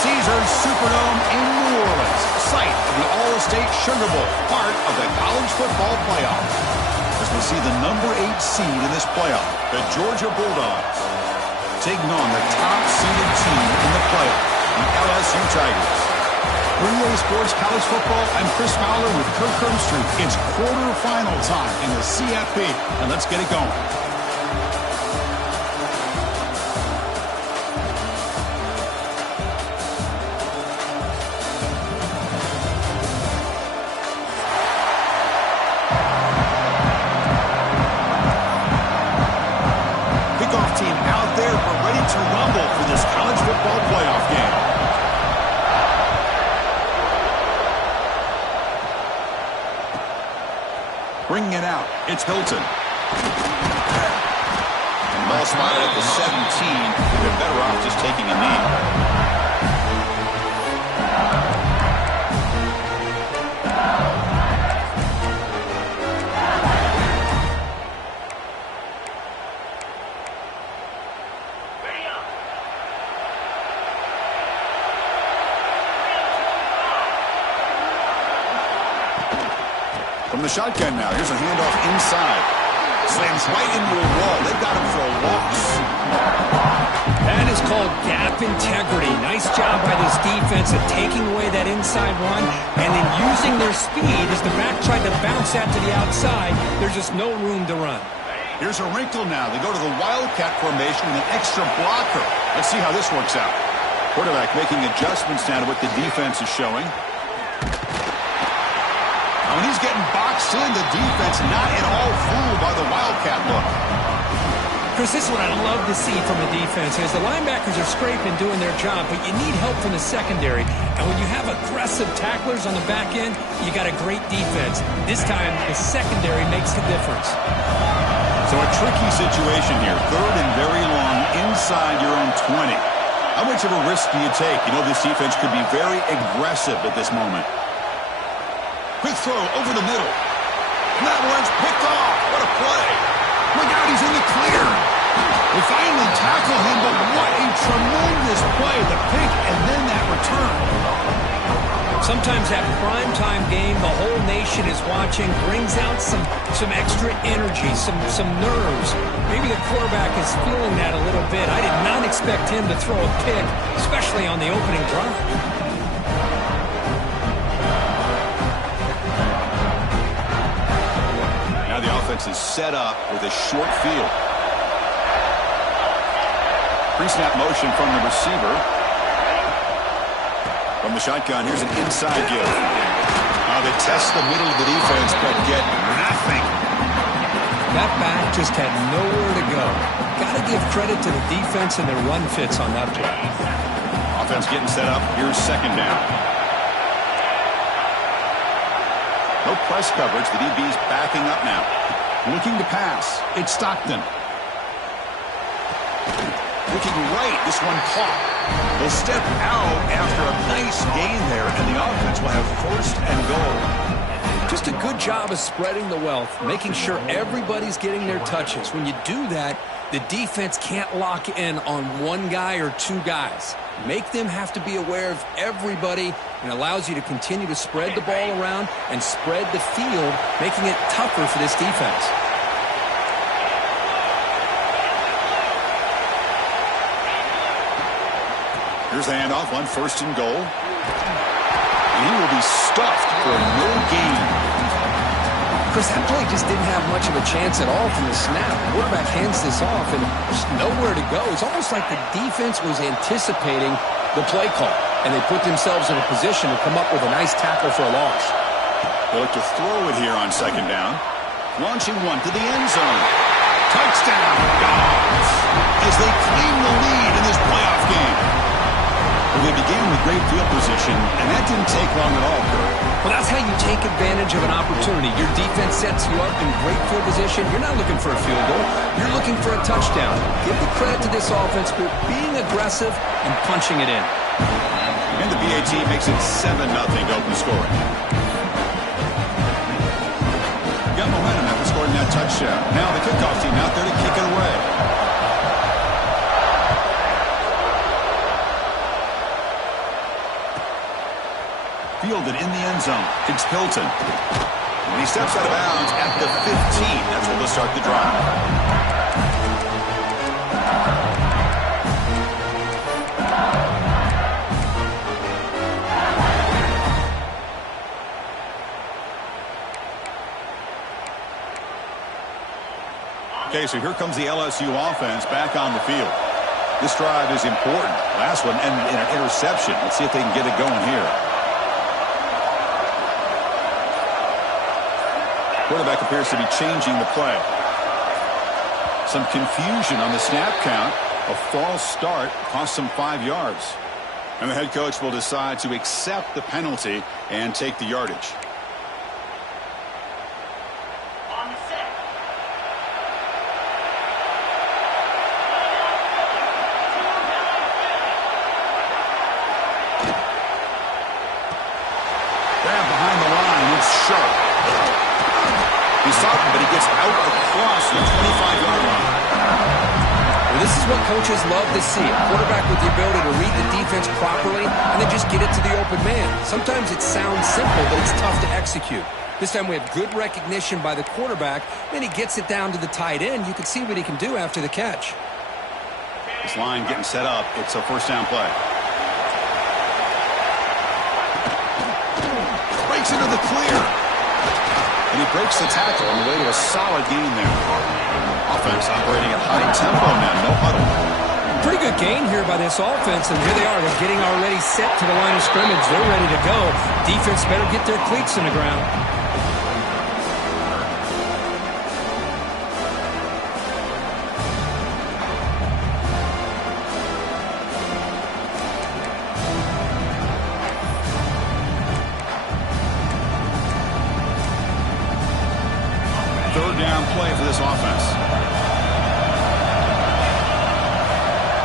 Caesars Superdome in New Orleans, site of the All-State Sugar Bowl, part of the college football playoff. As we see the number 8 seed in this playoff, the Georgia Bulldogs, taking on the top-seeded team in the playoff, the LSU Tigers. For EA Sports College Football, I'm Chris Fowler with Kirk Herbstreit. It's quarterfinal time in the CFP, and let's get it going. Bringing it out, it's Hilton. Ball spotted at the 17. They're better off just taking a knee. From the shotgun now, here's a handoff inside. Slams right into a wall. They've got him for a loss. That is called gap integrity. Nice job by this defense of taking away that inside run and then using their speed as the back tried to bounce that to the outside. There's just no room to run. Here's a wrinkle now. They go to the Wildcat formation with an extra blocker. Let's see how this works out. Quarterback making adjustments now to what the defense is showing. When he's getting boxed in, the defense not at all fooled by the Wildcat look. Chris, this is what I love to see from a defense is the linebackers are scraping, doing their job, but you need help from the secondary. And when you have aggressive tacklers on the back end, you got a great defense. This time, the secondary makes the difference. So a tricky situation here. 3rd and very long inside your own 20. How much of a risk do you take? You know this defense could be very aggressive at this moment. Quick throw over the middle. And that one's picked off. What a play. Look out, he's in the clear. They finally tackle him, but what a tremendous play. The pick and then that return. Sometimes that primetime game, the whole nation is watching, brings out some extra energy, some nerves. Maybe the quarterback is feeling that a little bit. I did not expect him to throw a pick, especially on the opening drive. The offense is set up with a short field. Pre-snap motion from the receiver. From the shotgun, here's an inside give. They test the middle of the defense, but get nothing. That back just had nowhere to go. Got to give credit to the defense and their run fits on that play. Offense getting set up. Here's 2nd down. No press coverage. The DB's backing up now. Looking to pass. It's Stockton. Looking right. This one caught. They'll step out after a nice gain there, and the offense will have 1st and goal. Just a good job of spreading the wealth, making sure everybody's getting their touches. When you do that, the defense can't lock in on one guy or 2 guys. Make them have to be aware of everybody, and allows you to continue to spread the ball around and spread the field, making it tougher for this defense. Here's the handoff on 1st and goal. And he will be stuffed for no gain. Chris, that play just didn't have much of a chance at all from the snap. The quarterback hands this off, and there's nowhere to go. It's almost like the defense was anticipating the play call, and they put themselves in a position to come up with a nice tackle for a loss. They look to throw it here on 2nd down. Launching one to the end zone. Touchdown, Dogs, as they claim the lead in this playoff game. Well, they began with great field position, and that didn't take long at all, Kirk. Well, that's how you take advantage of an opportunity. Your defense sets you up in great field position. You're not looking for a field goal. You're looking for a touchdown. Give the credit to this offense for being aggressive and punching it in. And the BAT makes it 7-0 open scoring. Got momentum after scoring that touchdown. Now the kickoff team out there to kick it away. Fielded in the end zone. It's Hilton. And he steps out of bounds at the 15. That's where they'll start the drive. Okay, so here comes the LSU offense back on the field. This drive is important. Last one, and an interception. Let's see if they can get it going here. Quarterback appears to be changing the play. Some confusion on the snap count. A false start cost them 5 yards. And the head coach will decide to accept the penalty and take the yardage. He's talking, but he gets out across the 25-yard line. Well, this is what coaches love to see. A quarterback with the ability to read the defense properly and then just get it to the open man. Sometimes it sounds simple, but it's tough to execute. This time we have good recognition by the quarterback. Then he gets it down to the tight end. You can see what he can do after the catch. This line getting set up. It's a first down play. Breaks into the clear. And he breaks the tackle on the way to a solid gain there. Offense operating at high tempo now, no huddle. Pretty good gain here by this offense, and here they are. They're getting already set to the line of scrimmage. They're ready to go. Defense better get their cleats in the ground. Play for this offense.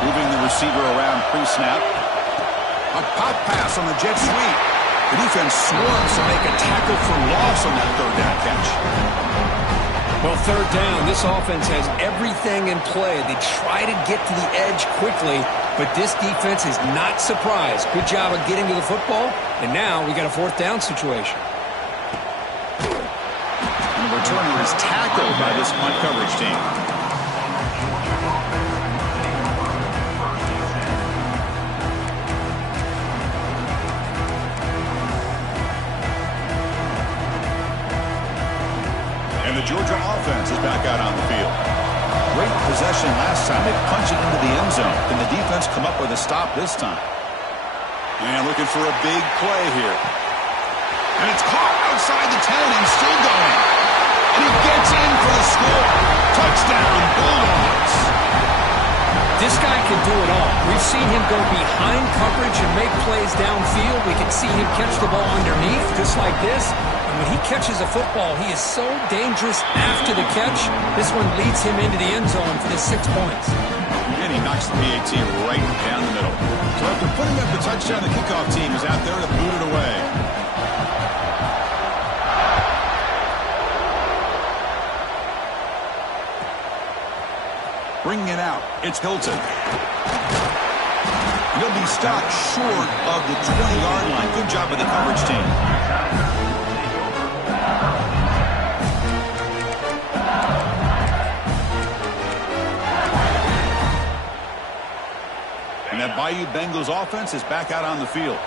Moving the receiver around pre-snap. A pop pass on the jet sweep. The defense swarms to make a tackle for loss on that third down catch. Well, third down, this offense has everything in play. They try to get to the edge quickly, but this defense is not surprised. Good job of getting to the football, and now we got a fourth down situation. The returner is tackled by this punt coverage team. And the Georgia offense is back out on the field. Great possession last time. They punch it into the end zone. Can the defense come up with a stop this time? And looking for a big play here. And it's caught outside the 10 and still going. And he gets in for the score. Touchdown, Bulldogs. This guy can do it all. We've seen him go behind coverage and make plays downfield. We can see him catch the ball underneath, just like this. And when he catches a football, he is so dangerous after the catch. This one leads him into the end zone for the 6 points. And he knocks the PAT right down the middle. So after putting up the touchdown, the kickoff team is out there to boot it away. Bringing it out, it's Hilton. He'll be stopped short of the 20-yard line. Good job by the coverage team. And that Bayou Bengals offense is back out on the field.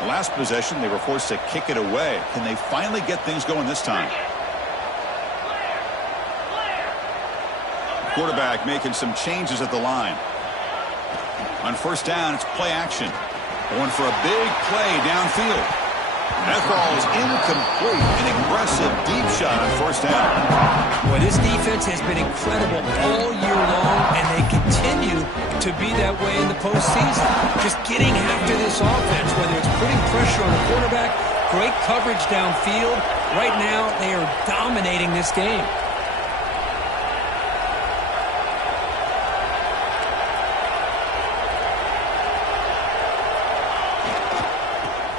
The last possession, they were forced to kick it away. Can they finally get things going this time? Quarterback making some changes at the line. On first down, it's play action. Going for a big play downfield. That ball is incomplete. An aggressive deep shot on first down. Well, this defense has been incredible all year long, and they continue to be that way in the postseason. Just getting after this offense, whether it's putting pressure on the quarterback, great coverage downfield. Right now, they are dominating this game.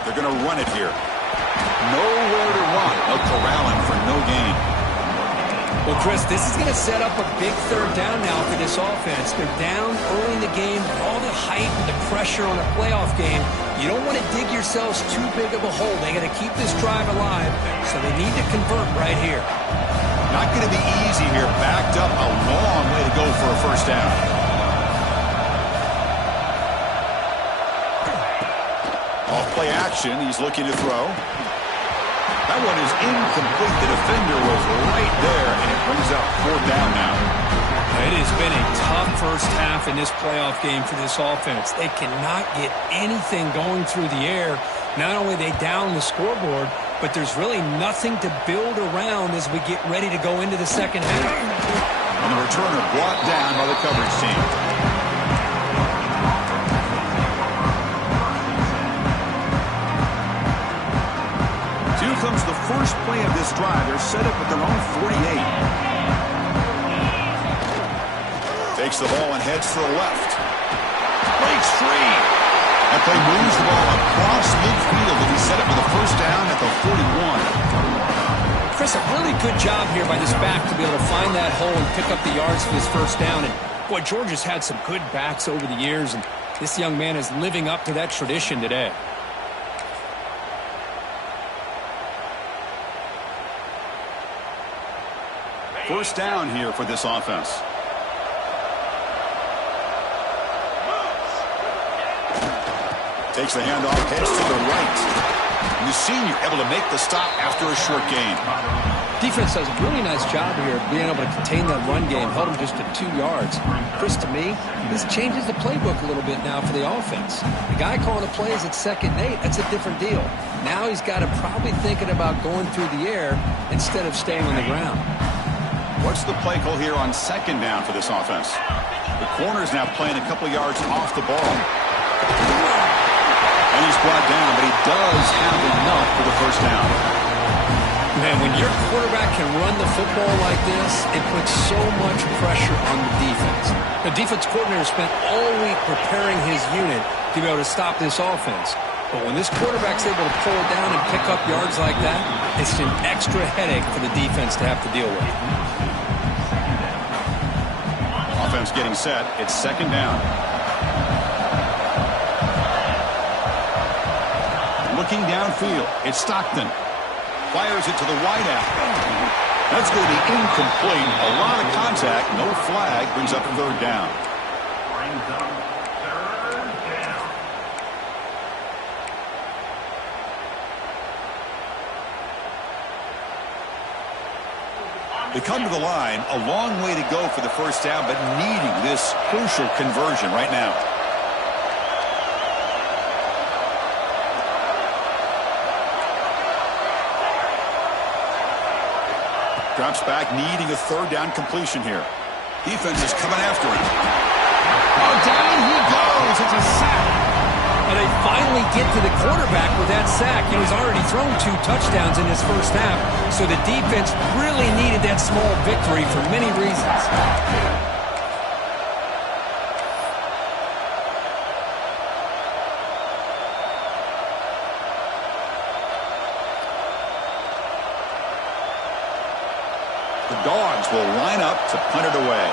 They're going to run it here. Nowhere to run. They'll corral him for no gain. Well, Chris, this is going to set up a big third down now for this offense. They're down early in the game, all the hype and the pressure on a playoff game. You don't want to dig yourselves too big of a hole. They got to keep this drive alive, so they need to convert right here. Not going to be easy here. Backed up, a long way to go for a first down. Off play action, he's looking to throw. That one is incomplete. The defender was right there, and it brings up fourth down now. It has been a tough first half in this playoff game for this offense. They cannot get anything going through the air. Not only are they down the scoreboard, but there's really nothing to build around as we get ready to go into the second half. And the returner brought down by the coverage team. Comes the first play of this drive. They're set up at their own 48. Takes the ball and heads to the left. Breaks free. That play moves the ball across midfield, and he's set up for the first down at the 41. Chris, a really good job here by this back to be able to find that hole and pick up the yards for his first down. And boy, Georgia's had some good backs over the years, and this young man is living up to that tradition today. First down here for this offense. Takes the handoff, heads to the right. And the senior able to make the stop after a short gain. Defense does a really nice job here of being able to contain that run game, held him just to 2 yards. Chris, to me, this changes the playbook a little bit now for the offense. The guy calling the plays at 2nd and 8, that's a different deal. Now he's got him probably thinking about going through the air instead of staying on the ground. What's the play call here on 2nd down for this offense? The corner's now playing a couple of yards off the ball. And he's brought down, but he does have enough for the first down. Man, when your quarterback can run the football like this, it puts so much pressure on the defense. The defense coordinator spent all week preparing his unit to be able to stop this offense. But when this quarterback's able to pull it down and pick up yards like that, it's an extra headache for the defense to have to deal with. Offense getting set. It's 2nd down. Looking downfield. It's Stockton. Fires it to the wideout. That's going to be incomplete. A lot of contact. No flag. Brings up 3rd down. They come to the line, a long way to go for the first down, but needing this crucial conversion right now. Drops back, needing a 3rd down completion here. Defense is coming after him. Oh, down he goes. It's a sack. And they finally get to the quarterback with that sack. You know, he's already thrown 2 touchdowns in this first half, so the defense really needed that small victory for many reasons. The Dogs will line up to punt it away.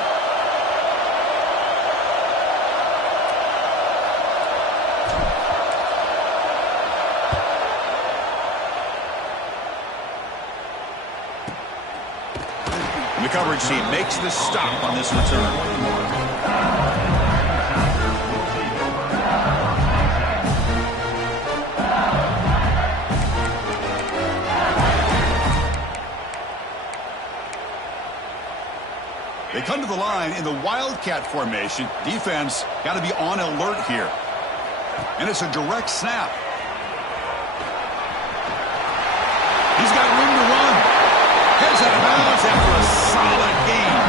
The coverage team makes the stop on this return. They come to the line in the Wildcat formation. Defense got to be on alert here. And it's a direct snap. He's got room to run. Heads out of bounds after a solid game.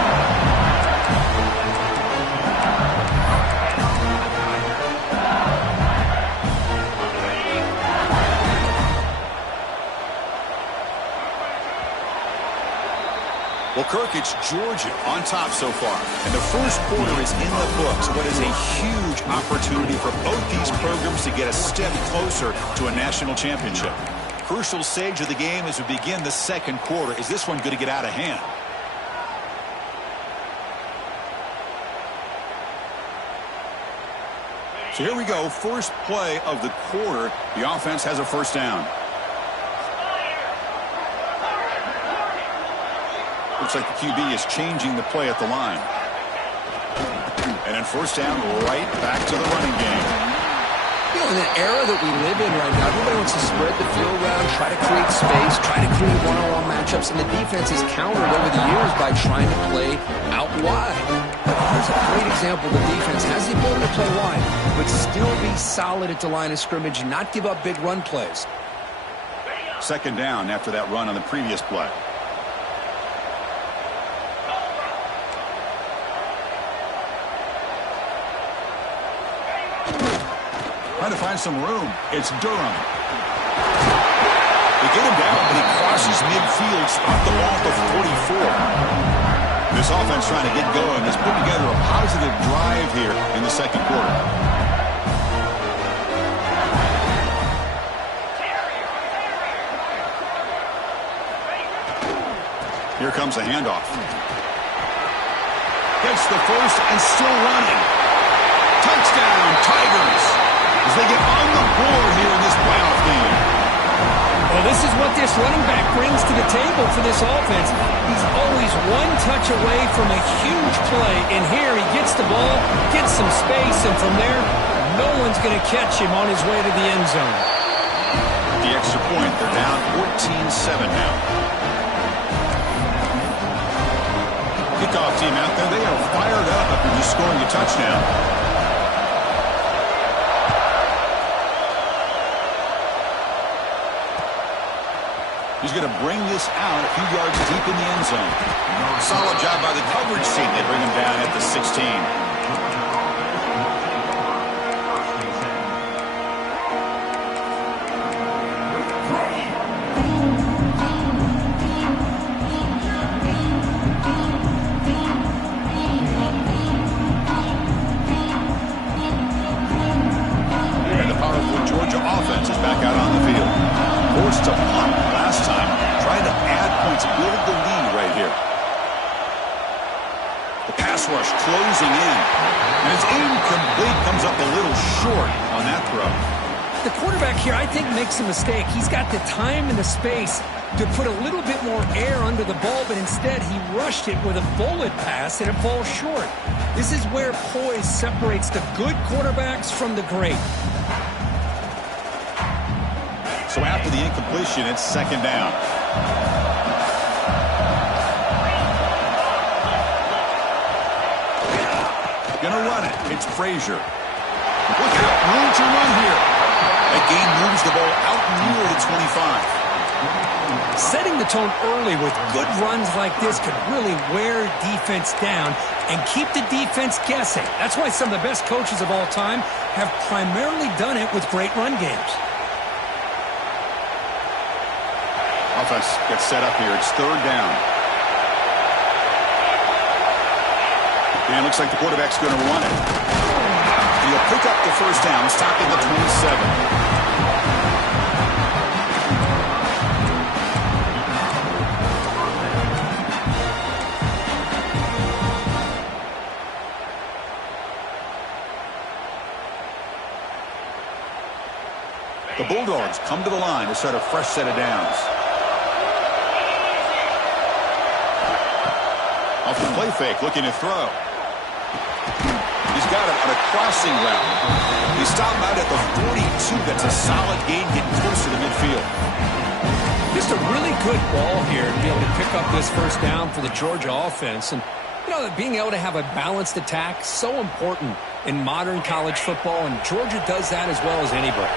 Well, Kirk, it's Georgia on top so far. And the first quarter is in the books. What is a huge opportunity for both these programs to get a step closer to a national championship. Crucial stage of the game as we begin the second quarter. Is this one going to get out of hand? So here we go, first play of the quarter. The offense has a first down. Looks like the QB is changing the play at the line. And then first down, right back to the running game. You know, in the era that we live in right now, everybody wants to spread the field around, try to create space, try to create one-on-one matchups, and the defense is countered over the years by trying to play out wide. But here's a great example. The defense has the ability to play wide, but still be solid at the line of scrimmage and not give up big run plays. Second down after that run on the previous play. Trying to find some room. It's Durham. They get him down, but he crosses midfield, spot the ball at the 44. This offense trying to get going has put together a positive drive here in the second quarter. Here comes the handoff. Gets the first and still running. Touchdown, Tigers, as they get on the board here in this playoff game. Well, this is what this running back brings to the table for this offense. He's always one touch away from a huge play, and here he gets the ball, gets some space, and from there, no one's going to catch him on his way to the end zone. The extra point, they're down 14-7 now. Kickoff team out there, they are fired up after just scoring a touchdown. He's going to bring this out a few yards deep in the end zone. Solid job by the coverage team. They bring him down at the 16. And the powerful Georgia offense is back out on the field. Forced to punt last time. Trying to add points, build the lead right here. The pass rush closing in. And it's incomplete. Comes up a little short on that throw. The quarterback here, I think, makes a mistake. He's got the time and the space to put a little bit more air under the ball, but instead he rushed it with a bullet pass and it falls short. This is where poise separates the good quarterbacks from the great. So after the incompletion, it's second down. Gonna run it. It's Frazier. Look out. Room to run here. That gain moves the ball out near the 25. Setting the tone early with good runs like this could really wear defense down and keep the defense guessing. That's why some of the best coaches of all time have primarily done it with great run games. Offense gets set up here. It's third down. And it looks like the quarterback's going to run it. And he'll pick up the first down, stopping the 27. The Bulldogs come to the line to set a fresh set of downs. Off the play fake, looking to throw. He's got it on a crossing route. He stopped out at the 42. That's a solid gain, getting closer to midfield. Just a really good ball here to be able to pick up this first down for the Georgia offense. And, you know, being able to have a balanced attack, so important in modern college football, and Georgia does that as well as anybody.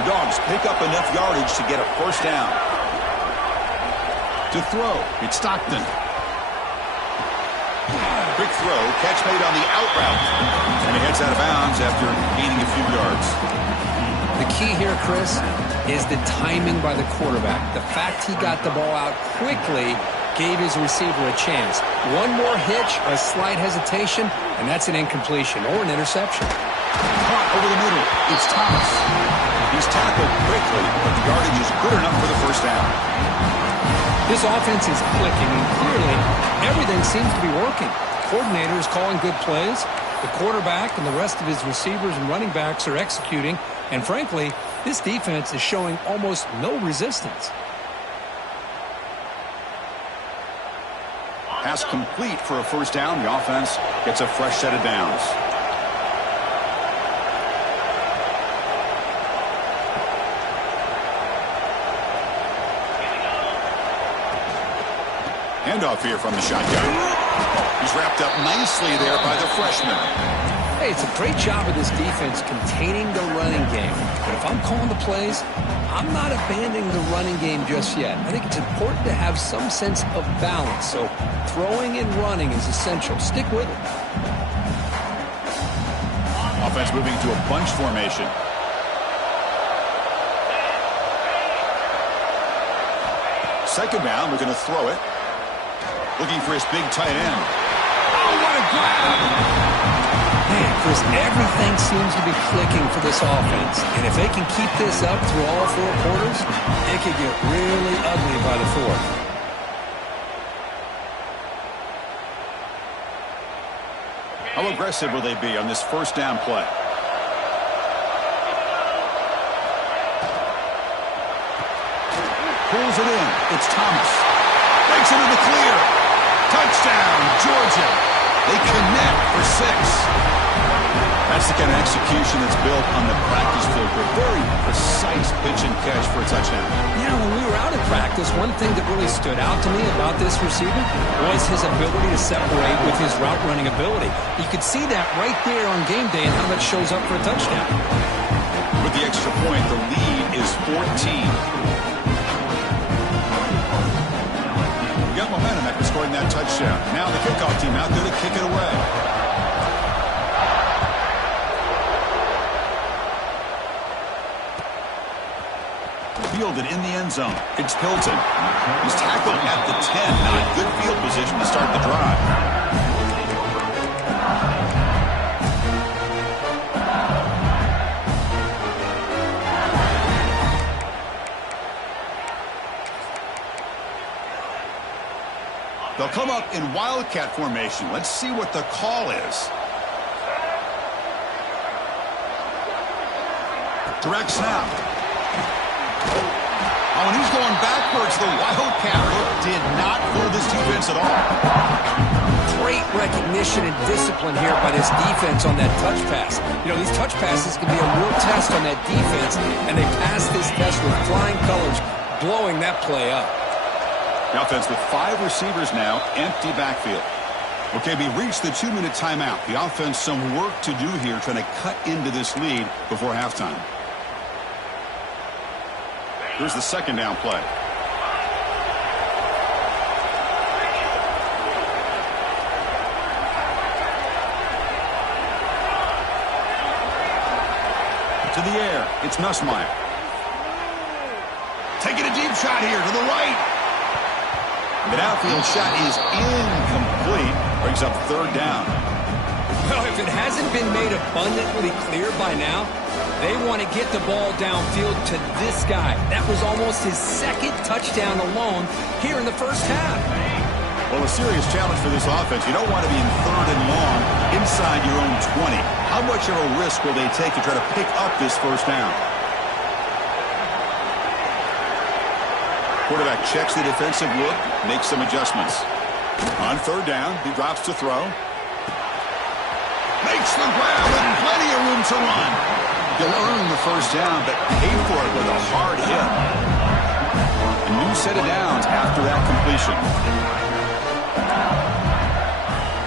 The Dogs pick up enough yardage to get a first down. To throw, it's Stockton. Quick throw, catch made on the out route. And he heads out of bounds after gaining a few yards. The key here, Chris, is the timing by the quarterback. The fact he got the ball out quickly gave his receiver a chance. One more hitch, a slight hesitation, and that's an incompletion or an interception. Caught over the middle. It's Thomas. He's tackled quickly, but the yardage is good enough for the first down. This offense is clicking, and clearly everything seems to be working. Coordinator is calling good plays. The quarterback and the rest of his receivers and running backs are executing. And frankly, this defense is showing almost no resistance. Pass complete for a first down. The offense gets a fresh set of downs. Handoff here from the shotgun. He's wrapped up nicely there by the freshman. Hey, it's a great job of this defense containing the running game. But if I'm calling the plays, I'm not abandoning the running game just yet. I think it's important to have some sense of balance. So throwing and running is essential. Stick with it. Offense moving to a bunch formation. Second down, we're going to throw it. Looking for his big tight end. Oh, what a grab! Man, Chris, everything seems to be clicking for this offense. And if they can keep this up through all four quarters, it could get really ugly by the fourth. How aggressive will they be on this first down play? Pulls it in. It's Thomas. Breaks into the clear. Touchdown, Georgia. They connect for 6. That's the kind of execution that's built on the practice field for a very precise pitch and catch for a touchdown. Yeah, when we were out at practice, one thing that really stood out to me about this receiver was his ability to separate with his route running ability. You could see that right there on game day and how that shows up for a touchdown. With the extra point, the lead is 14. Got momentum after scoring that touchdown. Now the kickoff team out there to kick it away. Fielded in the end zone. It's Hilton. He's tackled at the 10. Not a good field position to start the drive. They'll come up in Wildcat formation. Let's see what the call is. Direct snap. Oh, and he's going backwards. The Wildcat look did not fool this defense at all. Great recognition and discipline here by this defense on that touch pass. You know, these touch passes can be a real test on that defense, and they passed this test with flying colors, blowing that play up. The offense with 5 receivers now, empty backfield. Okay, we reached the 2-minute timeout. The offense some work to do here trying to cut into this lead before halftime. Here's the second down play. To the air, it's Nussmeier. Taking a deep shot here to the right. The outfield shot is incomplete. Brings up third down. Well, if it hasn't been made abundantly clear by now, they want to get the ball downfield to this guy. That was almost his second touchdown alone here in the first half. Well, a serious challenge for this offense. You don't want to be in third and long inside your own 20. How much of a risk will they take to try to pick up this first down? Quarterback checks the defensive look, makes some adjustments. On third down, he drops to throw. Makes the grab and plenty of room to run. He'll earn the first down, but pay for it with a hard hit. A new set of downs after that completion.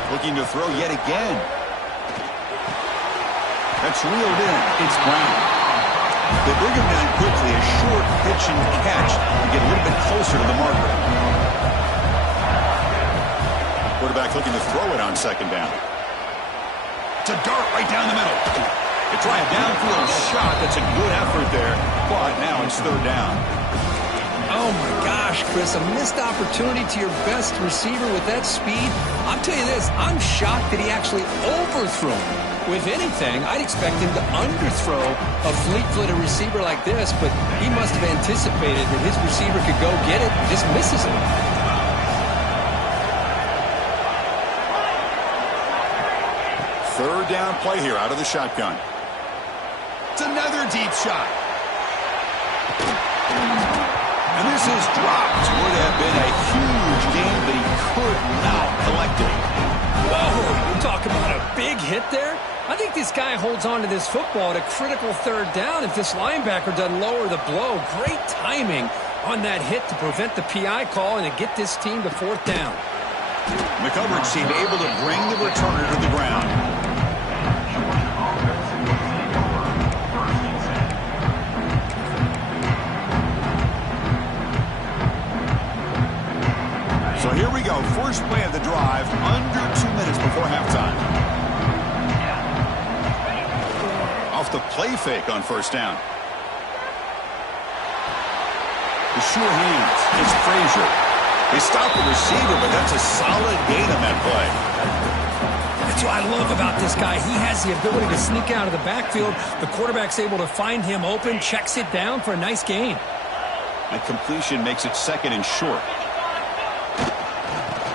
Looking to throw yet again. That's reeled in. It's Brown. They bring him down quickly, a short pitch and catch to get a little bit closer to the marker. Quarterback looking to throw it on second down. It's a dart right down the middle. They try a downfield shot. That's a good effort there, but now it's third down. Oh, my gosh, Chris, a missed opportunity to your best receiver with that speed. I'll tell you this, I'm shocked that he actually overthrew him. If anything, I'd expect him to underthrow a fleet-footed receiver like this, but he must have anticipated that his receiver could go get it and just misses him. Third down play here out of the shotgun. It's another deep shot. And this is dropped. Would have been a huge gain, but he could not collect it. Whoa, you talk about a big hit there. I think this guy holds on to this football at a critical third down if this linebacker doesn't lower the blow. Great timing on that hit to prevent the PI call and to get this team to fourth down. The coverage team able to bring the returner to the ground. So here we go. First play of the drive, under 2 minutes before halftime. Off the play fake on first down. The sure hands. It's Frazier. They stop the receiver, but that's a solid gain on that play. That's what I love about this guy. He has the ability to sneak out of the backfield. The quarterback's able to find him open, checks it down for a nice gain. That completion makes it second and short.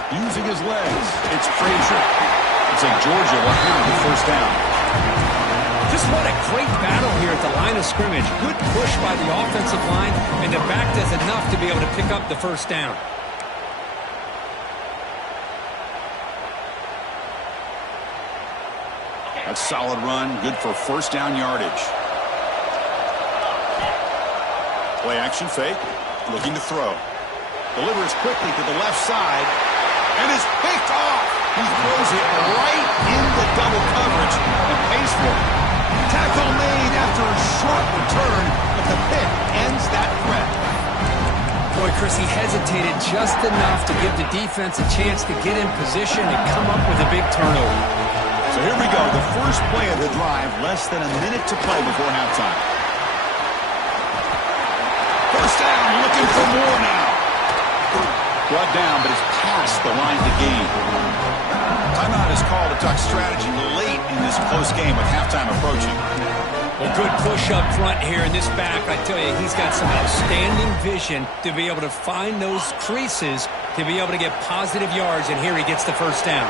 Using his legs, it's Frazier. It's like Georgia will have the first down. Just what a great battle here at the line of scrimmage. Good push by the offensive line, and the back does enough to be able to pick up the first down. That's a solid run, good for first down yardage. Play action fake, looking to throw. Delivers quickly to the left side, and is picked off. He throws it right in the double coverage and pays for it. Tackle made after a short return, but the pick ends that threat. Boy, Chris, he hesitated just enough to give the defense a chance to get in position and come up with a big turnover. So here we go, the first play of the drive, less than a minute to play before halftime. First down, looking for more now. Brought down, but it's past the line to gain. Timeout is called to talk strategy late in this close game with halftime approaching. Well, good push up front here in this back. I tell you, he's got some outstanding vision to be able to find those creases to be able to get positive yards, and here he gets the first down.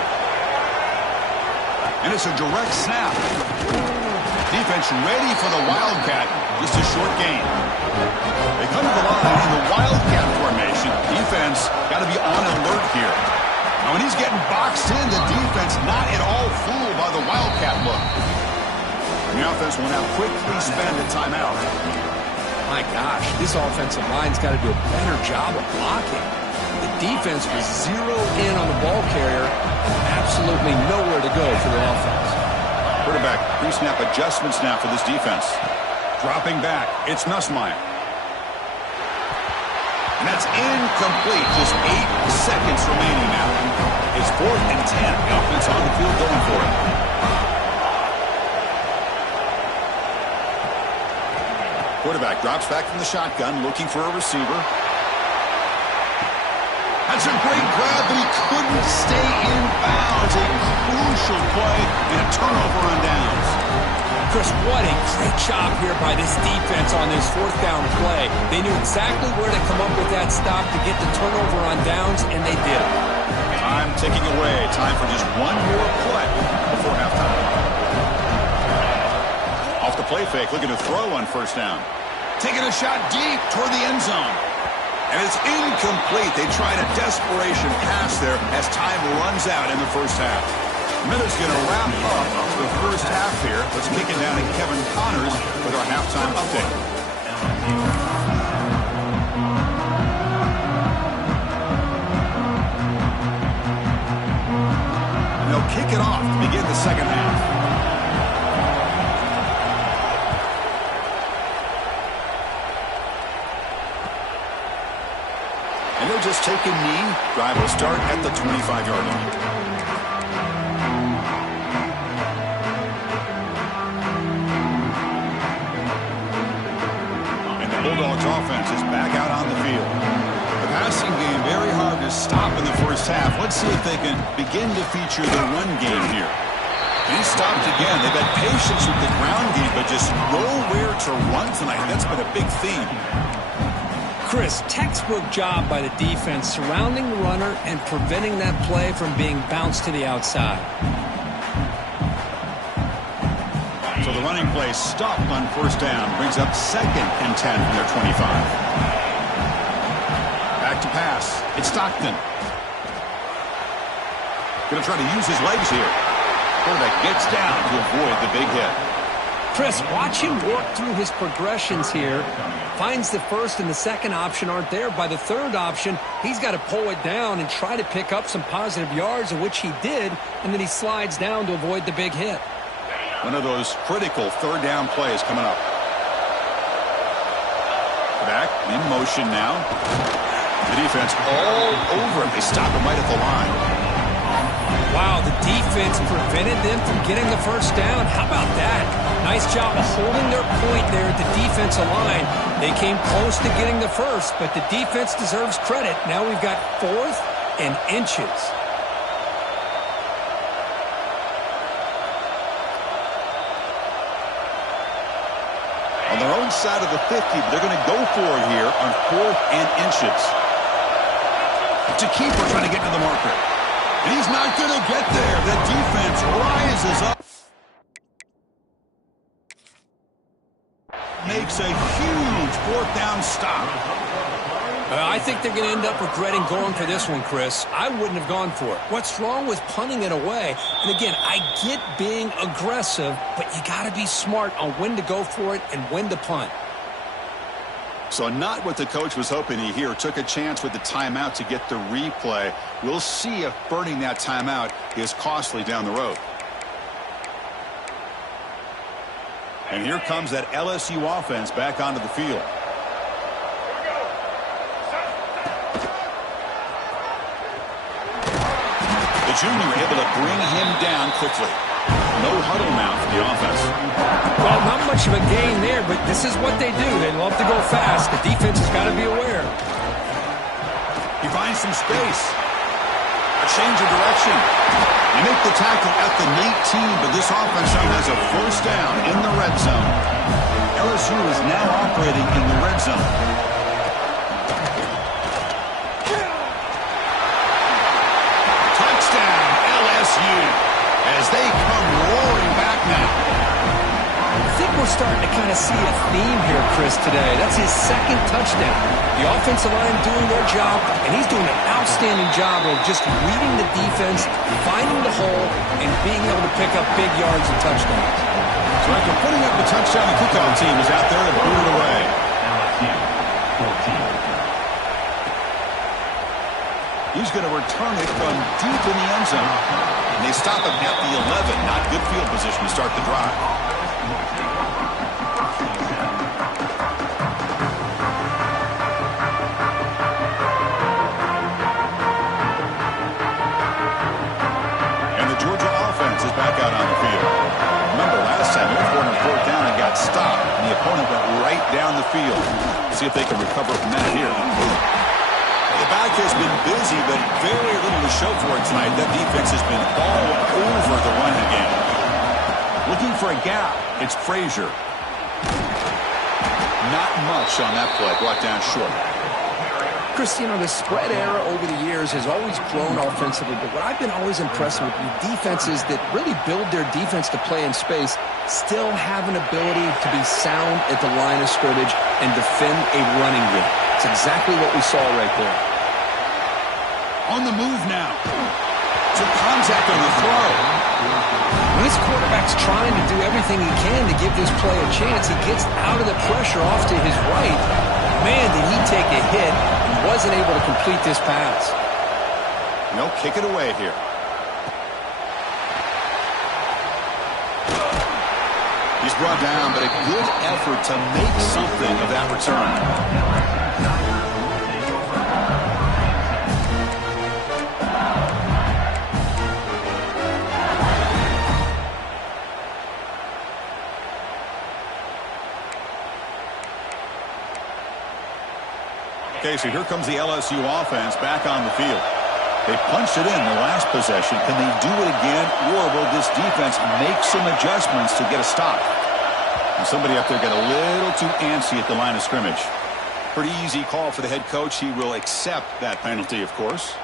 And it's a direct snap. Defense ready for the Wildcat. Just a short gain. They come to the line in the Wildcat formation. Defense got to be on alert here. Now, when he's getting boxed in, the defense not at all fooled by the Wildcat look. And the offense will now quickly spend a timeout. My gosh, this offensive line's got to do a better job of blocking. The defense was zeroed in on the ball carrier and absolutely nowhere to go for the offense. Quarterback pre-snap adjustments now for this defense. Dropping back, it's Nussmeier. And that's incomplete. Just 8 seconds remaining now. It's 4th and 10. The offense on the field going for it. Quarterback drops back from the shotgun, looking for a receiver. That's a great grab, but he couldn't stay in bounds. A crucial play and a turnover on downs. Chris, what a great job here by this defense on this fourth down play. They knew exactly where to come up with that stop to get the turnover on downs, and they did. Time ticking away. Time for just one more play before halftime. Off the play fake, looking to throw on first down. Taking a shot deep toward the end zone. And it's incomplete. They tried a desperation pass there as time runs out in the first half. Miller's going to wrap up the first half here. Let's kick it down to Kevin Connors with our halftime update. And they'll kick it off to begin the second half. And they'll just take a knee. Drive will start at the 25-yard line. Bulldogs offense is back out on the field. The passing game very hard to stop in the first half. Let's see if they can begin to feature the run game here. And he stopped again. They've had patience with the ground game, but just nowhere to run tonight. That's been a big theme. Chris, textbook job by the defense surrounding the runner and preventing that play from being bounced to the outside. So the running play stopped on first down. Brings up 2nd and 10 from their 25. Back to pass. It's Stockton. Going to try to use his legs here. Quarterback gets down to avoid the big hit. Chris, watch him work through his progressions here. Finds the first and the second option aren't there. By the third option, he's got to pull it down and try to pick up some positive yards, of which he did, and then he slides down to avoid the big hit. One of those critical third down plays coming up. Back in motion now. The defense all over it. They stop him right at the line. Wow, the defense prevented them from getting the first down. How about that? Nice job of holding their point there at the defensive line. They came close to getting the first, but the defense deserves credit. Now we've got 4th and inches. On their own side of the 50, but they're going to go for it here on 4th and inches. It's a keeper trying to get to the marker. And he's not going to get there. The defense rises up. Makes a huge 4th down stop. I think they're going to end up regretting going for this one, Chris. I wouldn't have gone for it. What's wrong with punting it away? And again, I get being aggressive, but you got to be smart on when to go for it and when to punt. So not what the coach was hoping to hear. Took a chance with the timeout to get the replay. We'll see if burning that timeout is costly down the road. And here comes that LSU offense back onto the field. The junior able to bring him down quickly. No huddle now for the offense. Well, not much of a gain there, but this is what they do. They love to go fast. The defense has got to be aware. He finds some space. A change of direction. They make the tackle at the 19, but this offense now has a first down in the red zone. LSU is now operating in the red zone. Touchdown, LSU, as they come roaring back now. I think we're starting to kind of see a theme here, Chris, today. That's his 2nd touchdown. The offensive line doing their job, and he's doing an outstanding job of just reading the defense, finding the hole, and being able to pick up big yards and touchdowns. So after putting up the touchdown, the kickoff team is out there to boot it away. He's going to return it from deep in the end zone. And they stop him at the 11. Not good field position to start the drive. And the Georgia offense is back out on the field. Remember, last time they were on 4th down and got stopped. And the opponent went right down the field. See if they can recover from that here. The back has been busy, but very little to show for it tonight. That defense has been all over the running game. Looking for a gap. It's Frazier. Not much on that play. Brought down short. Chris, you know, the spread era over the years has always grown offensively, but what I've been always impressed with defenses that really build their defense to play in space still have an ability to be sound at the line of scrimmage and defend a running game. It's exactly what we saw right there. On the move now. Took contact on the throw. When his quarterback's trying to do everything he can to give this play a chance, he gets out of the pressure off to his right. Man, did he take a hit and wasn't able to complete this pass. No, kick it away here. He's brought down, but a good effort to make something of that return. Okay, so here comes the LSU offense back on the field. They punched it in the last possession. Can they do it again, or will this defense make some adjustments to get a stop? And somebody up there got a little too antsy at the line of scrimmage. Pretty easy call for the head coach. He will accept that penalty, of course.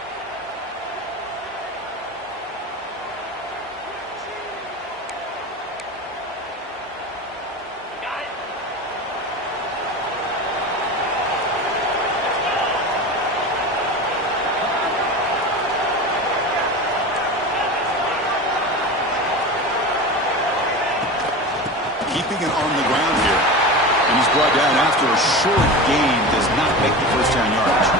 brought down after a short gain does not make the first down yardage.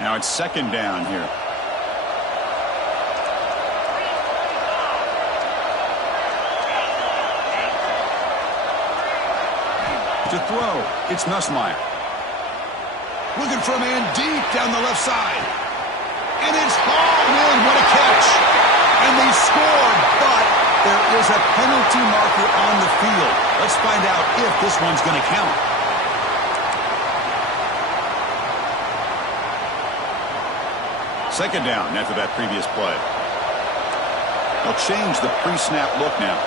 Now it's second down here. To throw, it's Nussmeier. Looking for a man deep down the left side. And it's hauled in. What a catch. And they scored, but there is a penalty marker on the field. Let's find out if this one's going to count. Second down after that previous play. They'll change the pre-snap look now.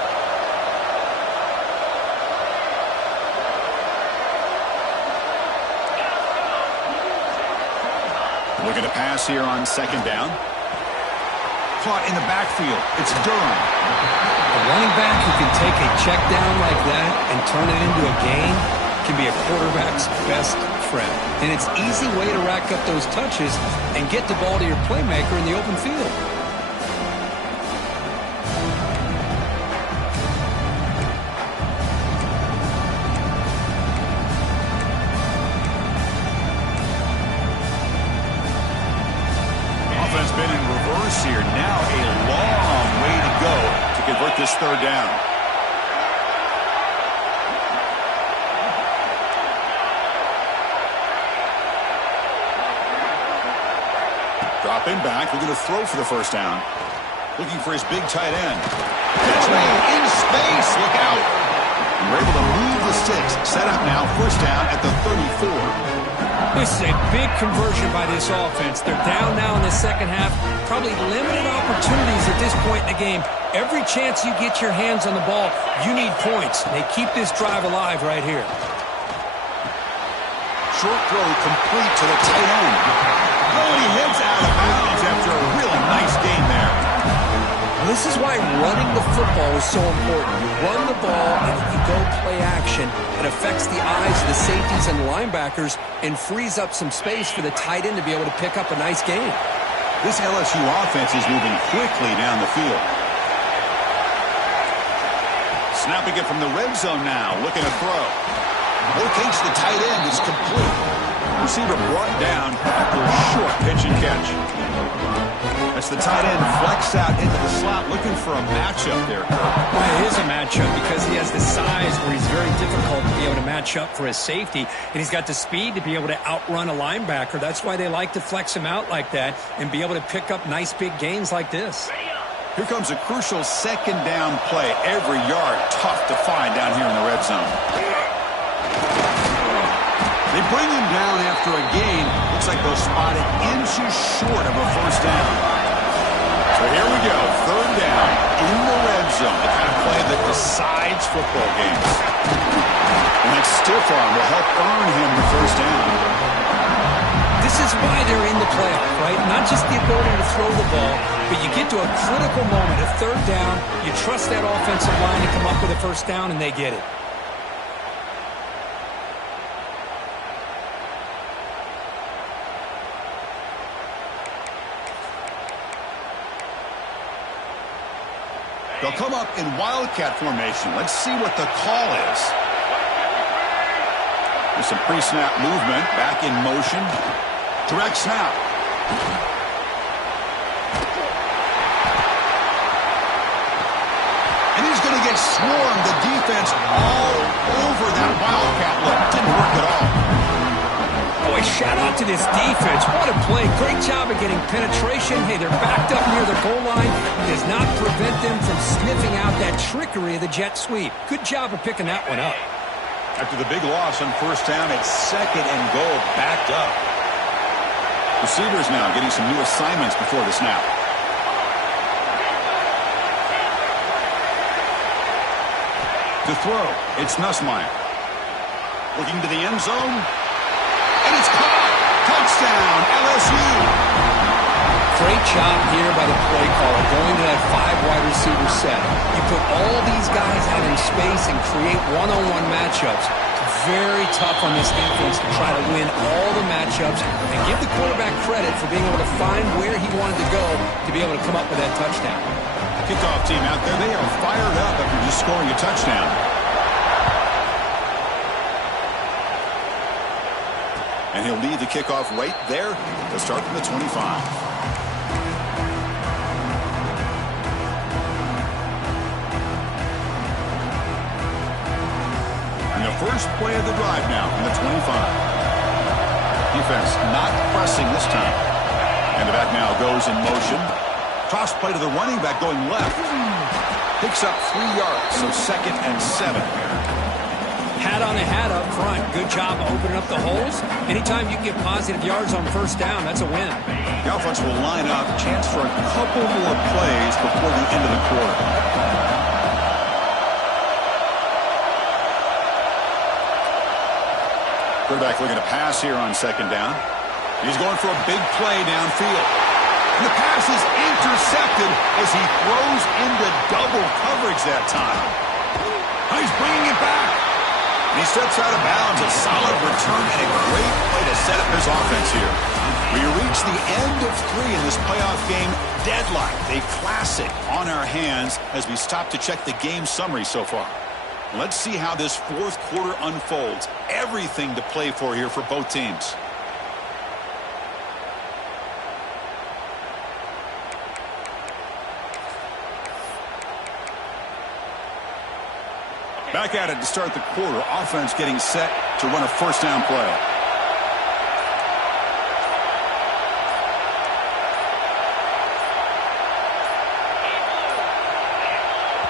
Looking to pass here on second down. Caught in the backfield. It's Durham. A running back who can take a check down like that and turn it into a gain can be a quarterback's best friend. And it's an easy way to rack up those touches and get the ball to your playmaker in the open field. Offense been in reverse here. Now a long way to go to convert this third down. Dropping back, looking to throw for the first down. Looking for his big tight end. Catch made in space. Look out. We're able to move the sticks. Set up now. First down at the 34. This is a big conversion by this offense. They're down now in the second half. Probably limited opportunities at this point in the game. Every chance you get your hands on the ball, you need points. They keep this drive alive right here. Short throw complete to the tight end. Oh, and he heads out of bounds after a really nice gain there. This is why running the football is so important. You run the ball, and if you go play action, it affects the eyes of the safeties and linebackers and frees up some space for the tight end to be able to pick up a nice gain. This LSU offense is moving quickly down the field. Snapping it from the red zone now, looking to throw. Locates the tight end, it's complete. Receiver brought down after a short pitch and catch. As the tight end flex out into the slot, looking for a matchup there. Well, it is a matchup because he has the size where he's very difficult to be able to match up for his safety, and he's got the speed to be able to outrun a linebacker. That's why they like to flex him out like that and be able to pick up nice big gains like this. Here comes a crucial second down play. Every yard tough to find down here in the red zone. They bring him down after a gain. Looks like they'll spot it inches short of a first down. So here we go, third down in the red zone, the kind of play that decides football games. And that stiff arm will help earn him the first down. This is why they're in the playoff, right? Not just the ability to throw the ball, but you get to a critical moment, a third down, you trust that offensive line to come up with a first down, and they get it. They'll come up in Wildcat formation. Let's see what the call is. There's some pre-snap movement, back in motion. Direct snap. And he's going to get swarmed. The defense all over that Wildcat look. Didn't work at all. Boy, shout out to this defense. What a play. Great job of getting penetration. Hey, they're backed up near the goal line. It does not prevent them from sniffing out that trickery of the jet sweep. Good job of picking that one up. After the big loss on first down, it's second and goal, backed up. Receivers now getting some new assignments before the snap. To throw, it's Nussmeier. Looking to the end zone. And it's caught. Touchdown, LSU. Great job here by the play caller, going to that 5 wide receiver set. You put all these guys out in space and create one-on-one matchups. very tough on this defense to try to win all the matchups and give the quarterback credit for being able to find where he wanted to go to be able to come up with that touchdown. Kickoff team out there, they are fired up after just scoring a touchdown. And he'll lead the kickoff right there to start from the 25. First play of the drive now from the 25. Defense not pressing this time. And the back now goes in motion. Toss play to the running back going left. Picks up 3 yards, so 2nd and 7. Hat on a hat up front. Good job opening up the holes. Anytime you can get positive yards on first down, that's a win. The offense will line up. Chance for a couple more plays before the end of the quarter. Quarterback looking to pass here on 2nd down. He's going for a big play downfield. And the pass is intercepted as he throws into double coverage that time. He's bringing it back. And he steps out of bounds. A solid return and a great play to set up his offense here. We reach the end of 3 in this playoff game. Deadline, a classic on our hands as we stop to check the game summary so far. Let's see how this 4th quarter unfolds. Everything to play for here for both teams. Back at it to start the quarter. Offense getting set to run a first down play.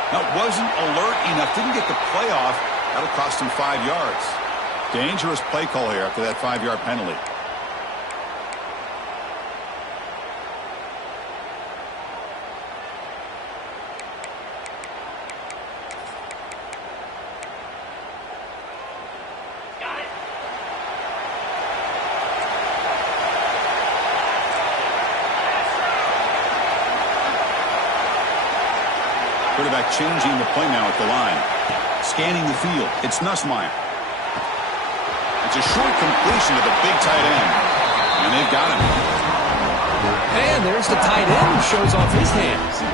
That wasn't alert enough. Didn't get the play off. That'll cost him 5 yards. Dangerous play call here after that 5-yard penalty. Quarterback changing the play now at the line. Scanning the field. It's Nussmeier. It's a short completion to the big tight end. And they've got him. And there's the tight end who shows off his hands.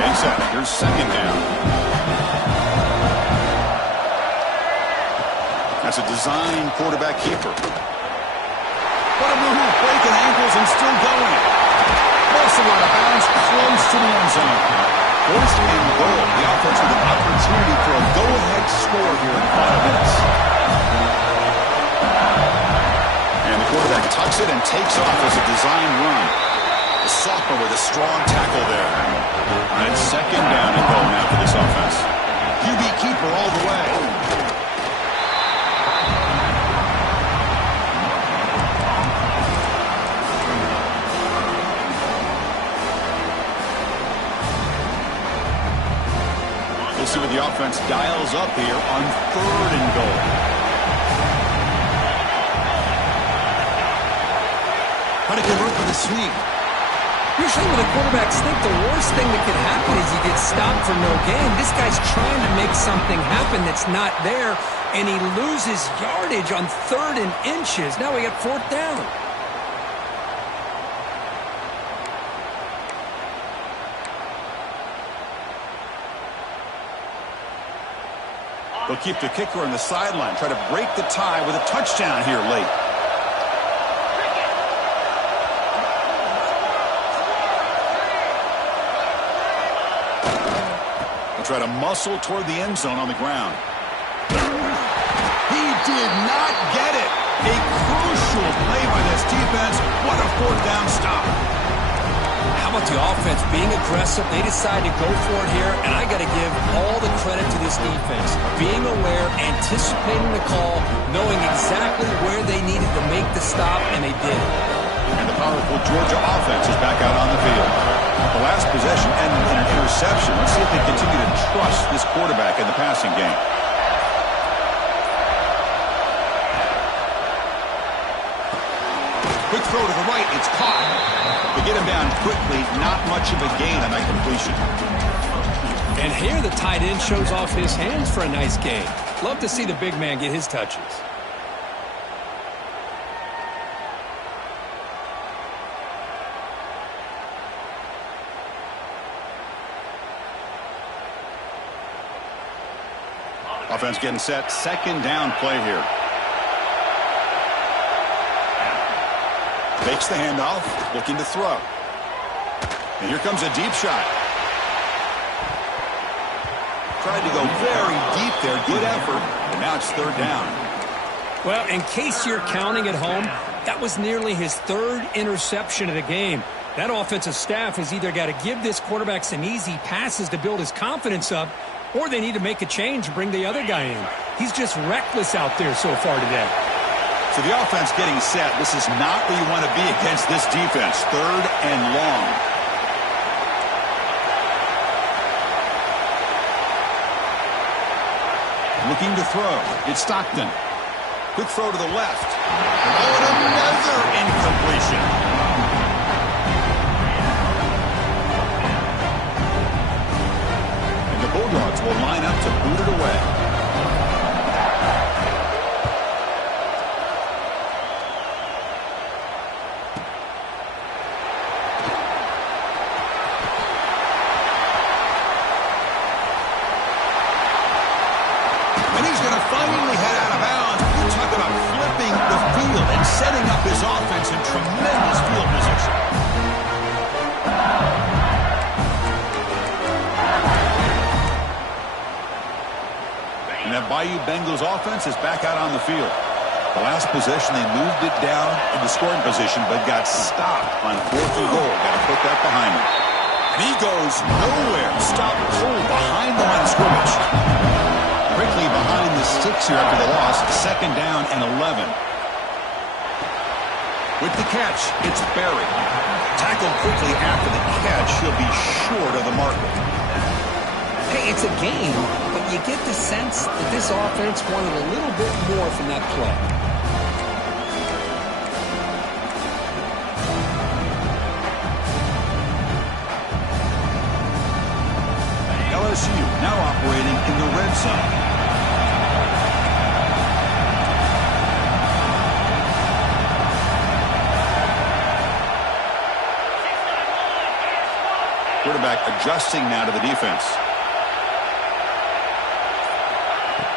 Getting set. Here's 2nd down. That's a design quarterback keeper. What a move, breaking ankles and still going. Also out of bounds, close to the end zone. 1st and goal. The offense with an opportunity for a go-ahead score here in 5 minutes. And the quarterback tucks it and takes off as a design run. The sophomore with a strong tackle there. And it's 2nd down and goal now for this offense. QB keeper all the way. See what the offense dials up here on 3rd and goal. Try to convert with a sneak. Usually when the quarterbacks think, the worst thing that could happen is he gets stopped for no gain. This guy's trying to make something happen that's not there, and he loses yardage on 3rd and inches. Now we got 4th down. They'll keep the kicker on the sideline. Try to break the tie with a touchdown here late. They'll try to muscle toward the end zone on the ground. He did not get it. A crucial play by this defense. What a 4th down stop. How about the offense being aggressive? They decide to go for it here, and I got to give all the credit to this defense. Being aware, anticipating the call, knowing exactly where they needed to make the stop, and they did. And the powerful Georgia offense is back out on the field. The last possession ended in an interception. Let's see if they continue to trust this quarterback in the passing game. Quick throw to the right. It's caught. To get him down quickly, not much of a gain on that completion. And here the tight end shows off his hands for a nice gain. Love to see the big man get his touches. Offense getting set. Second down play here. Fakes the handoff. Looking to throw. And here comes a deep shot. Tried to go very deep there. Good effort. And now it's third down. Well, in case you're counting at home, that was nearly his third interception of the game. That offensive staff has either got to give this quarterback some easy passes to build his confidence up, or they need to make a change and bring the other guy in. He's just reckless out there so far today. So the offense getting set. This is not where you want to be against this defense. Third and long. Looking to throw. It's Stockton. Quick throw to the left. Oh, and another incompletion. Bulldogs will line up to boot it away. And he's going to finally head out of bounds. We're talking about flipping the field and setting up his offense in tremendous field position. And that Bayou Bengals offense is back out on the field. The last possession, they moved it down into scoring position, but got stopped on 4th and goal. Got to put that behind him. And he goes nowhere. Stopped cold behind the line of scrimmage. Quickly behind the sticks here after the loss. Second down and 11. With the catch, it's Berry. Tackled quickly after the catch. He'll be short of the marker. Hey, it's a game, but you get the sense that this offense wanted a little bit more from that play. LSU now operating in the red zone. Quarterback adjusting now to the defense.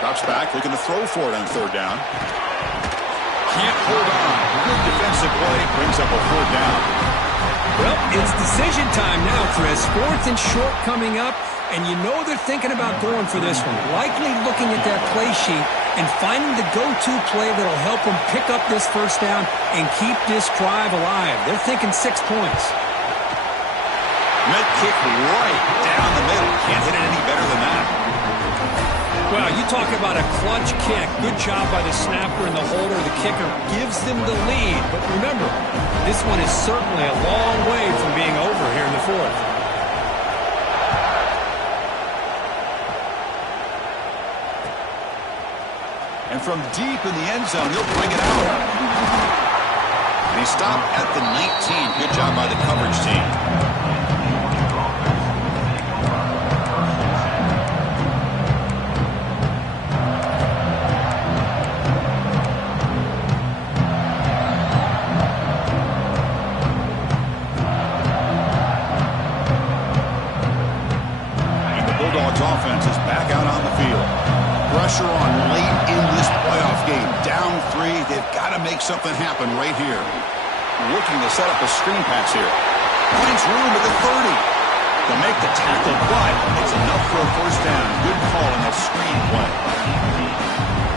Drops back, looking to throw for it on third down. Can't hold on. Good defensive play, brings up a fourth down. Well, it's decision time now, Chris. 4th and short coming up, and you know they're thinking about going for this one. Likely looking at that play sheet and finding the go-to play that'll help them pick up this first down and keep this drive alive. They're thinking 6 points. Med kick right down the middle. Can't hit it any better than that. Well, you talk about a clutch kick. Good job by the snapper and the holder. The kicker gives them the lead. But remember, this one is certainly a long way from being over here in the 4th. And from deep in the end zone, he'll bring it out. And he stopped at the 19. Good job by the coverage team. Offense is back out on the field. Pressure on late in this playoff game. Down 3. They've got to make something happen right here. Looking to set up a screen pass here. Finds room at the 30 to make the tackle, but it's enough for a first down. Good call on that screen play.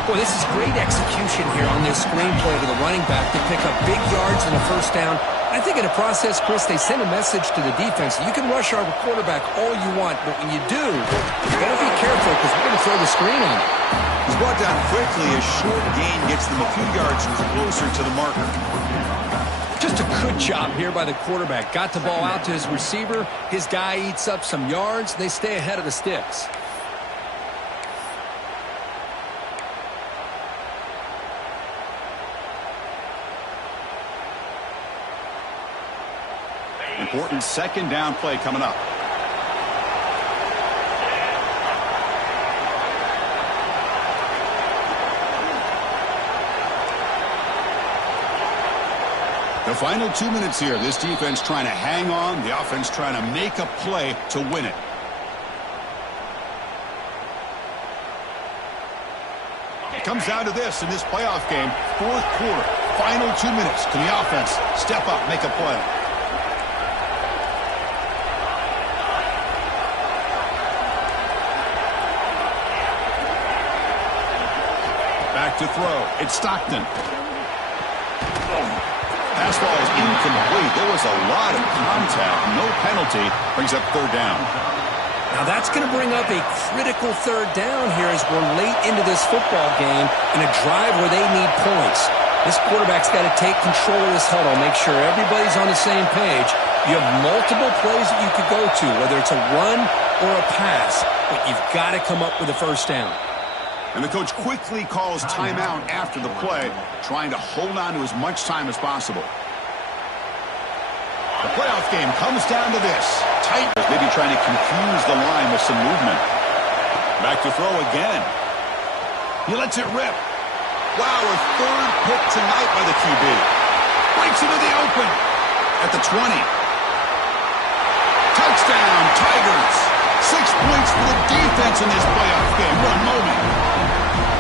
Boy, this is great execution here on this screen play to the running back to pick up big yards and a first down. I think in the process, Chris, they send a message to the defense. You can rush our quarterback all you want, but when you do, you got to be careful because we're going to throw the screen on him. He's brought down quickly. A short gain gets them a few yards closer to the marker. Just a good job here by the quarterback. Got the ball out to his receiver. His guy eats up some yards. They stay ahead of the sticks. Important second down play coming up. The final 2 minutes here. This defense trying to hang on. The offense trying to make a play to win it. It comes down to this in this playoff game. Fourth quarter. Final 2 minutes. Can the offense step up, make a play? Back to throw. It's Stockton. Pass ball is incomplete. There was a lot of contact. No penalty. Brings up third down. Now that's going to bring up a critical third down here as we're late into this football game in a drive where they need points. This quarterback's got to take control of this huddle, make sure everybody's on the same page. You have multiple plays that you could go to, whether it's a run or a pass, but you've got to come up with a first down. And the coach quickly calls timeout after the play, trying to hold on to as much time as possible. The playoff game comes down to this. Titans maybe trying to confuse the line with some movement. Back to throw again. He lets it rip. Wow, a third pick tonight by the QB. Breaks into the open at the 20. Touchdown, Tigers. 6 points for the defense in this playoff game. What a moment.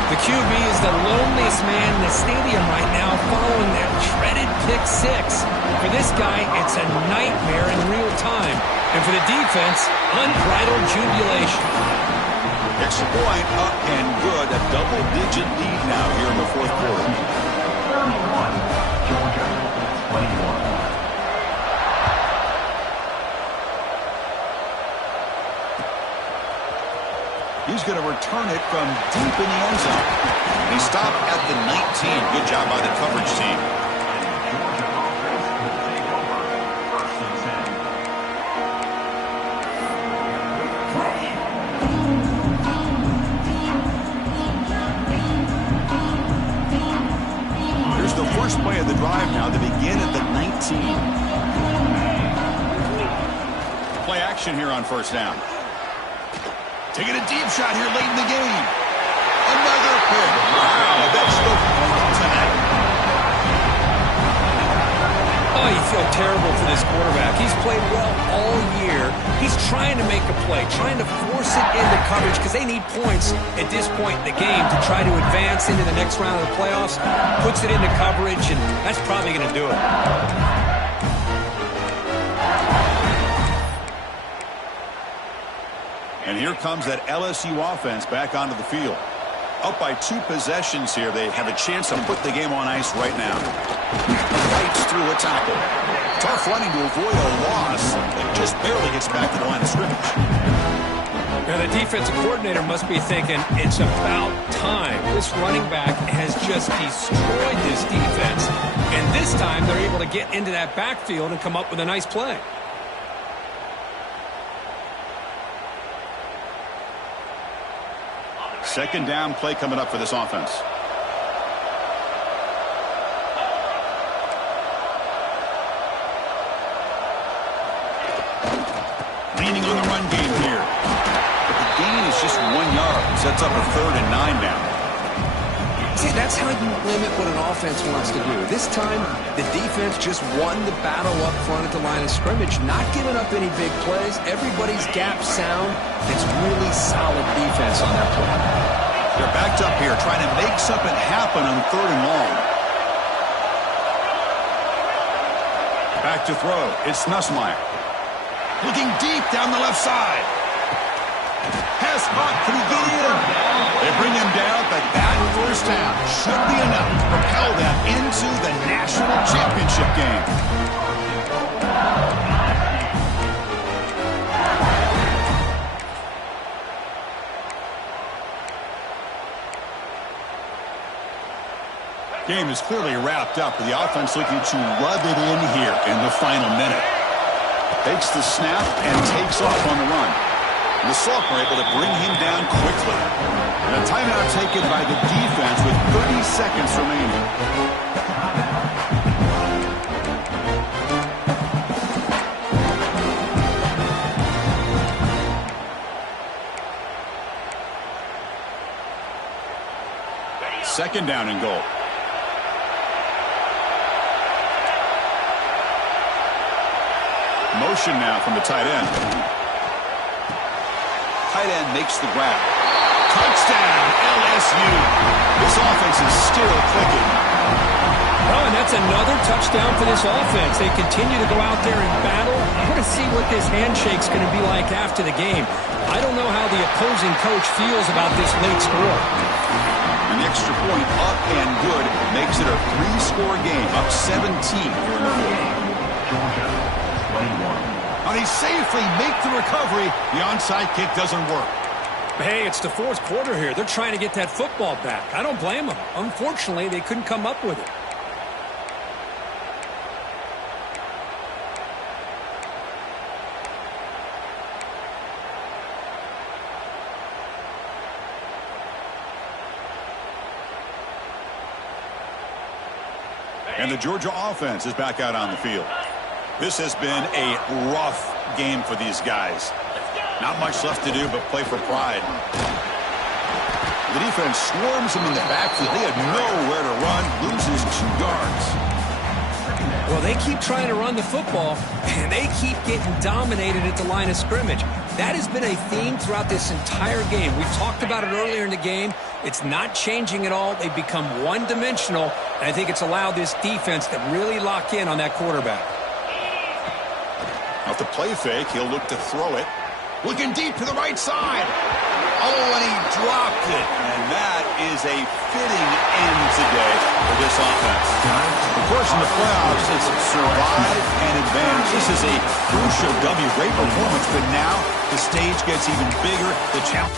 The QB is the loneliest man in the stadium right now following that dreaded pick six. For this guy, it's a nightmare in real time. And for the defense, unbridled jubilation. Extra point up and good. A double-digit lead now here in the fourth quarter. 31, Georgia, 21. He's going to return it from deep in the end zone. He stopped at the 19. Good job by the coverage team. Here's the first play of the drive now to begin at the 19. Play action here on first down. Taking a deep shot here late in the game. Another pick. Wow, that's the fourth tonight. Oh, you feel terrible for this quarterback. He's played well all year. He's trying to make a play, trying to force it into coverage because they need points at this point in the game to try to advance into the next round of the playoffs. Puts it into coverage, and that's probably going to do it. And here comes that LSU offense back onto the field. Up by 2 possessions here. They have a chance to put the game on ice right now. Fights through a tackle. Tough running to avoid a loss. It just barely gets back to the line of scrimmage. Now the defensive coordinator must be thinking it's about time. This running back has just destroyed this defense. And this time they're able to get into that backfield and come up with a nice play. Second down play coming up for this offense. Leaning on the run game here. But the gain is just 1 yard. Sets up a 3rd and 9 now. See, that's how you limit what an offense wants to do. This time, the defense just won the battle up front at the line of scrimmage, not giving up any big plays. Everybody's gap sound. It's really solid defense on that play. They're backed up here, trying to make something happen on 3rd and long. Back to throw. It's Nussmeier. Looking deep down the left side. Pass caught. Can he get in? They bring him down, but that first down should be enough to propel them into the national championship game. Game is clearly wrapped up, with the offense looking to rub it in here in the final minute. Takes the snap and takes off on the run. The Sophomore able to bring him down quickly. And a timeout taken by the defense with 30 seconds remaining. Second down and goal. motion now from the tight end. Tight end makes the grab. Touchdown, LSU. This offense is still clicking. Oh, and that's another touchdown for this offense. They continue to go out there and battle. I want to see what this handshake's going to be like after the game. I don't know how the opposing coach feels about this late score. An extra point up and good makes it a 3-score game, up 17. Georgia, 21. And he safely makes the recovery. The onside kick doesn't work. Hey, it's the fourth quarter here. They're trying to get that football back. I don't blame them. Unfortunately, they couldn't come up with it. And the Georgia offense is back out on the field. This has been a rough game for these guys. Not much left to do but play for pride. The defense swarms him in the backfield. They had nowhere to run. Loses 2 yards. Well, they keep trying to run the football, and they keep getting dominated at the line of scrimmage. That has been a theme throughout this entire game. We talked about it earlier in the game. It's not changing at all. They've become one-dimensional, and I think it's allowed this defense to really lock in on that quarterback. Off the play fake, he'll look to throw it. Looking deep to the right side. Oh, and he dropped it. And that is a fitting end today for this offense. Of course, in the playoffs, it's survive and advance. This is a crucial W. Great performance, but now the stage gets even bigger. The challenge.